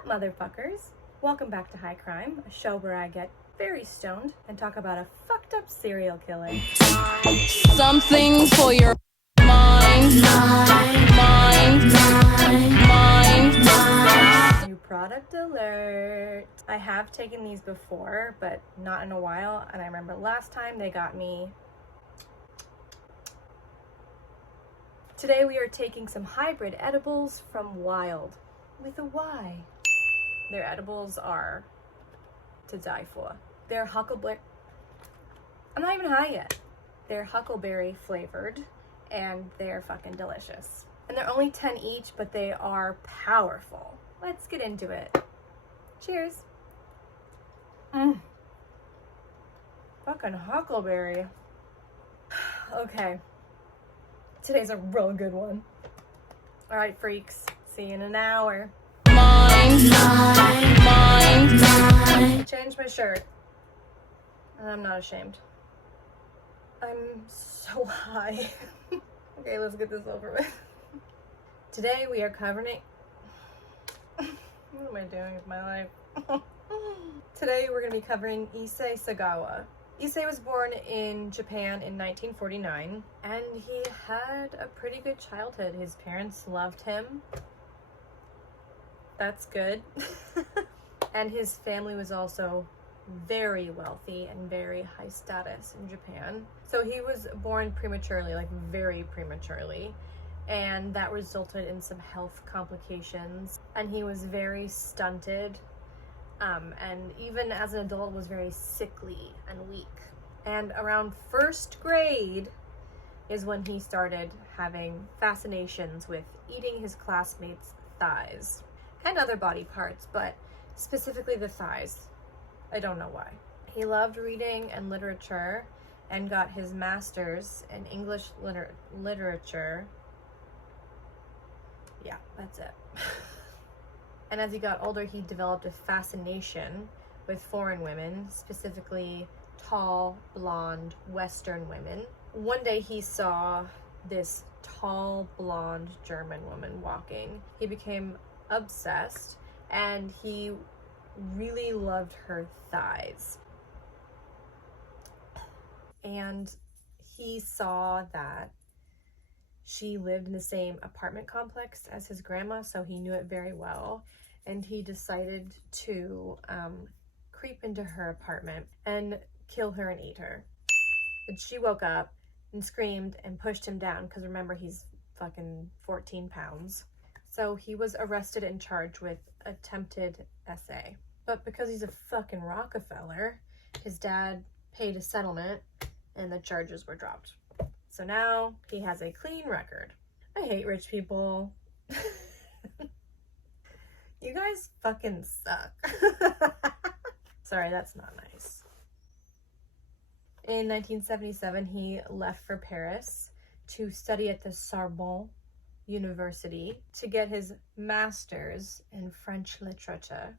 up, motherfuckers? Welcome back to High Crime, a show where I get very stoned and talk about a fucked up serial killer. Something for your mind. New product alert. I have taken these before, but not in a while, and I remember last time they got me. Today we are taking some hybrid edibles from Wild, with a Y. Their edibles are to die for. They're huckleberry. I'm not even high yet. They're huckleberry flavored, and they're fucking delicious. And they're only 10 each, but they are powerful. Let's get into it. Cheers. Fucking huckleberry. Okay. Today's a real good one. All right, freaks. See you in an hour. I changed my shirt, and I'm not ashamed. I'm so high. Okay, let's get this over with. Today we are covering. What am I doing with my life? Today we're going to be covering Issei Sagawa. Issei was born in Japan in 1949, and he had a pretty good childhood. His parents loved him. That's good. And his family was also very wealthy and very high status in Japan. So he was born prematurely, like very prematurely, and that resulted in some health complications. And he was very stunted, and even as an adult was very sickly and weak. And around first grade is when he started having fascinations with eating his classmates' thighs and other body parts, but specifically the thighs. I don't know why. He loved reading and literature and got his master's in English literature. Yeah, that's it. And as he got older, he developed a fascination with foreign women, specifically tall, blonde, Western women. One day he saw this tall, blonde German woman walking. He became obsessed, and he really loved her thighs. And he saw that she lived in the same apartment complex as his grandma, so he knew it very well. And he decided to creep into her apartment and kill her and eat her. And she woke up and screamed and pushed him down, because remember, he's fucking 14 pounds. So he was arrested and charged with attempted Issei. But because he's a fucking Rockefeller, his dad paid a settlement and the charges were dropped. So now he has a clean record. I hate rich people. You guys fucking suck. Sorry, that's not nice. In 1977, he left for Paris to study at the Sorbonne University to get his master's in French literature.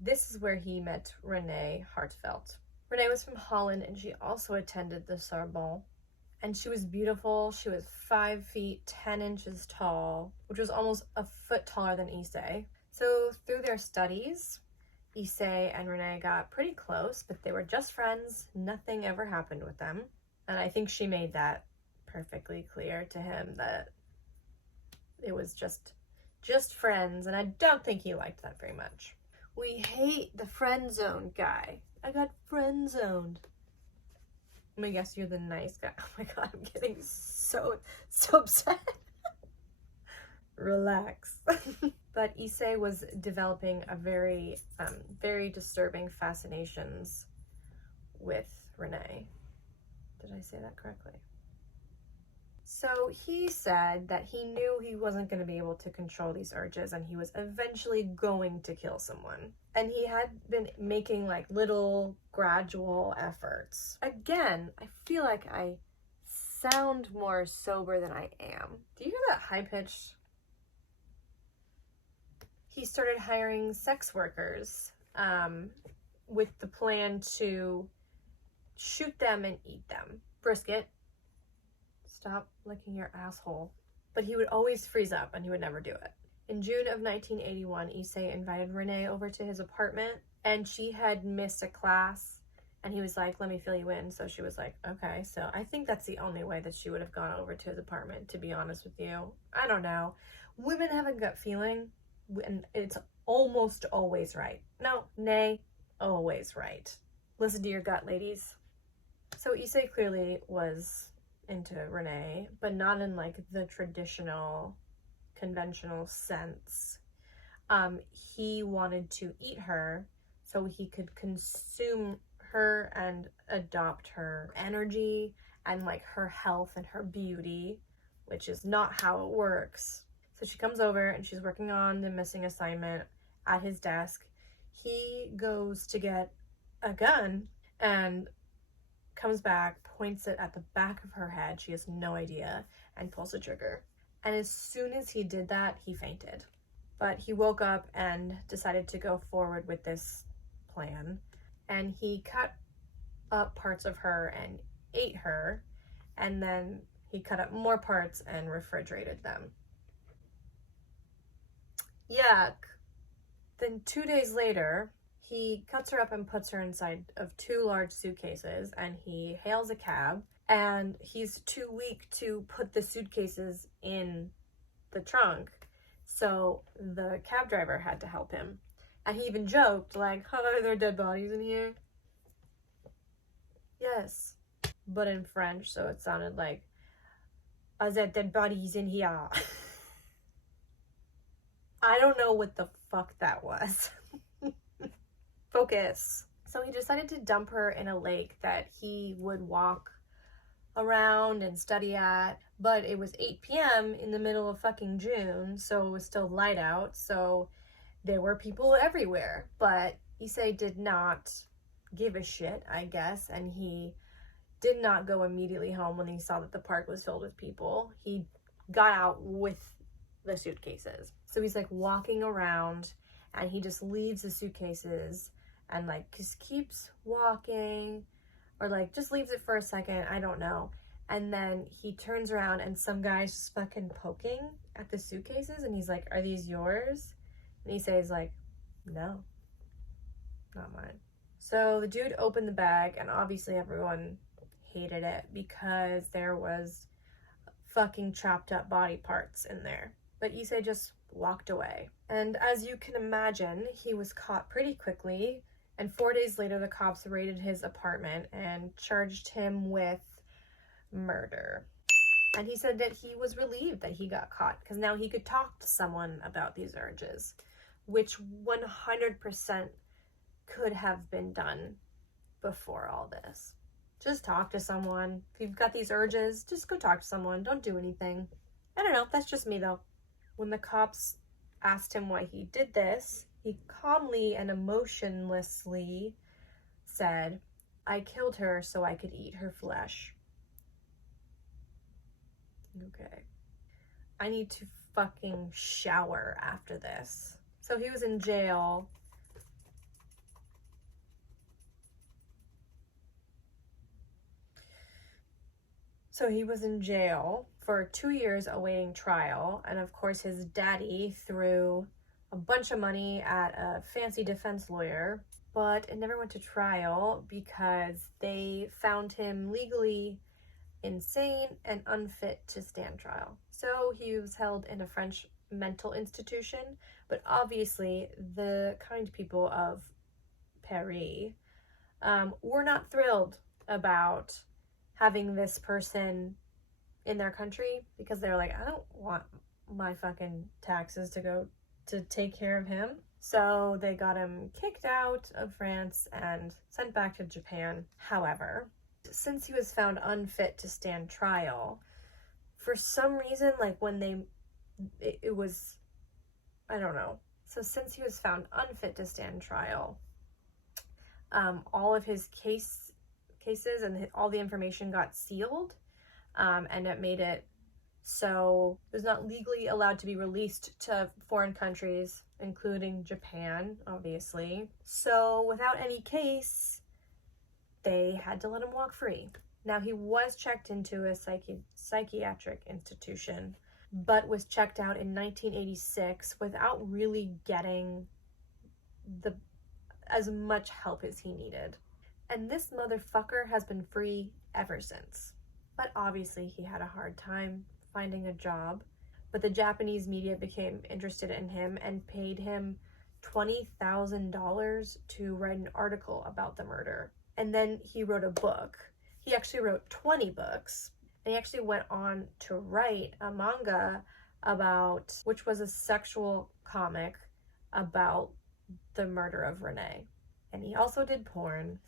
This is where he met Renee Hartfelt. Renee was from Holland, and she also attended the Sorbonne. And she was beautiful. She was 5 feet 10 inches tall, which was almost a foot taller than Issei. So through their studies, Issei and Renee got pretty close, but they were just friends. Nothing ever happened with them. And I think she made that perfectly clear to him, that it was just friends, and I don't think he liked that very much. We hate the friend zone guy. I got friend zoned. Let me guess, you're the nice guy. Oh my god, I'm getting so upset. Relax. But Issei was developing a very disturbing fascinations with Renee. Did I say that correctly? So he said that he knew he wasn't going to be able to control these urges, and he was eventually going to kill someone. And he had been making like little gradual efforts. Again, I feel like I sound more sober than I am. Do you hear that high pitch? He started hiring sex workers with the plan to shoot them and eat them. Brisket. Stop licking your asshole. But he would always freeze up, and he would never do it. In June of 1981, Issei invited Renee over to his apartment, and she had missed a class, and he was like, let me fill you in. So she was like, okay. So I think that's the only way that she would have gone over to his apartment, to be honest with you. I don't know. Women have a gut feeling, and it's almost always right. No, nay, always right. Listen to your gut, ladies. So Issei clearly was into Renee, but not in like the traditional, conventional sense. He wanted to eat her so he could consume her and adopt her energy and like her health and her beauty, which is not how it works. So she comes over and she's working on the missing assignment at his desk. He goes to get a gun and comes back, points it at the back of her head. She has no idea, and pulls the trigger. And as soon as he did that, he fainted. But he woke up and decided to go forward with this plan. And he cut up parts of her and ate her. And then he cut up more parts and refrigerated them. Yuck. Then 2 days later, he cuts her up and puts her inside of 2 large suitcases, and he hails a cab, and he's too weak to put the suitcases in the trunk, so the cab driver had to help him. And he even joked, like, are there dead bodies in here? Yes, but in French, so it sounded like, are there dead bodies in here? I don't know what the fuck that was. Focus. So he decided to dump her in a lake that he would walk around and study at, but it was 8 p.m. in the middle of fucking June, so it was still light out, so there were people everywhere. But Issei did not give a shit, I guess, and he did not go immediately home when he saw that the park was filled with people. He got out with the suitcases. So he's like walking around, and he just leaves the suitcases and like just keeps walking, or like just leaves it for a second, I don't know. And then he turns around and some guy's just fucking poking at the suitcases, and he's like, are these yours? And he says like, no, not mine. So the dude opened the bag, and obviously everyone hated it because there was fucking chopped up body parts in there. But Issei just walked away. And as you can imagine, he was caught pretty quickly. And 4 days later, the cops raided his apartment and charged him with murder. And he said that he was relieved that he got caught because now he could talk to someone about these urges, which 100% could have been done before all this. Just talk to someone. If you've got these urges, just go talk to someone. Don't do anything. I don't know. That's just me, though. When the cops asked him why he did this, he calmly and emotionlessly said, I killed her so I could eat her flesh. Okay. I need to fucking shower after this. So he was in jail. So he was in jail for 2 years awaiting trial. And of course, his daddy threw a bunch of money at a fancy defense lawyer, but it never went to trial because they found him legally insane and unfit to stand trial. So he was held in a French mental institution, but obviously the kind people of Paris were not thrilled about having this person in their country because they're like, I don't want my fucking taxes to go to take care of him. So they got him kicked out of France and sent back to Japan. However, since he was found unfit to stand trial, for some reason, like when it was, I don't know. So since he was found unfit to stand trial, all of his cases and all the information got sealed, and it made it so it was not legally allowed to be released to foreign countries, including Japan, obviously. So without any case, they had to let him walk free. Now, he was checked into a psychiatric institution, but was checked out in 1986 without really getting as much help as he needed. And this motherfucker has been free ever since. But obviously he had a hard time finding a job. But the Japanese media became interested in him and paid him $20,000 to write an article about the murder. And then he wrote a book. He actually wrote 20 books. And he actually went on to write a manga which was a sexual comic about the murder of Renee. And he also did porn.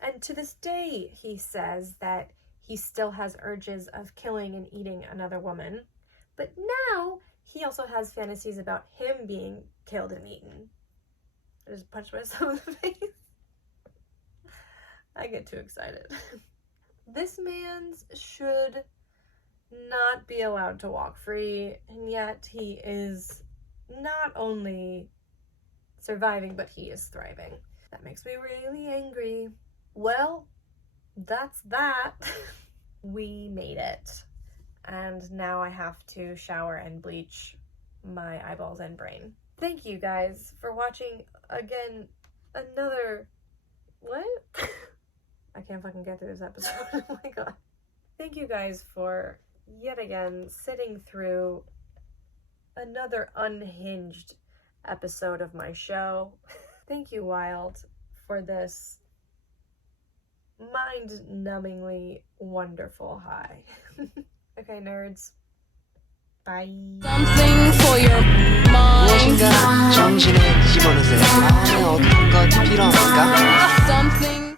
And to this day, he says that he still has urges of killing and eating another woman. But now, he also has fantasies about him being killed and eaten. I just punched myself in the face. I get too excited. This man should not be allowed to walk free, and yet he is not only surviving, but he is thriving. That makes me really angry. Well, that's that. We made it. And now I have to shower and bleach my eyeballs and brain. Thank you guys for watching again another... What? I can't fucking get through this episode. Oh my god. Thank you guys for yet again sitting through another unhinged episode of my show. Thank you, Wild, for this mind-numbingly wonderful high. Okay, nerds. Bye. Something for your mind. 무엇인가 정신을 집어넣으세요. 마음에 어떤 것 필요한가? Something